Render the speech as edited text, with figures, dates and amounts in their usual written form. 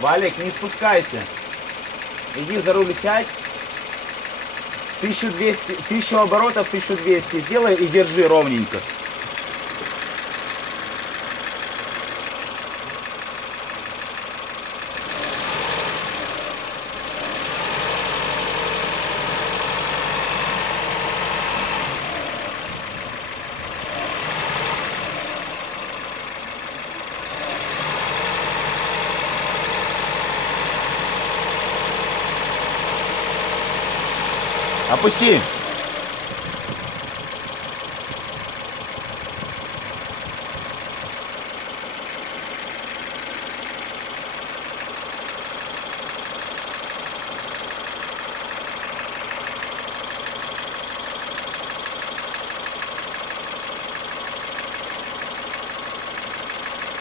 Валик, не спускайся. Иди за руль, сядь. 1200, 1000 оборотов, 1200 сделай и держи ровненько. Опусти.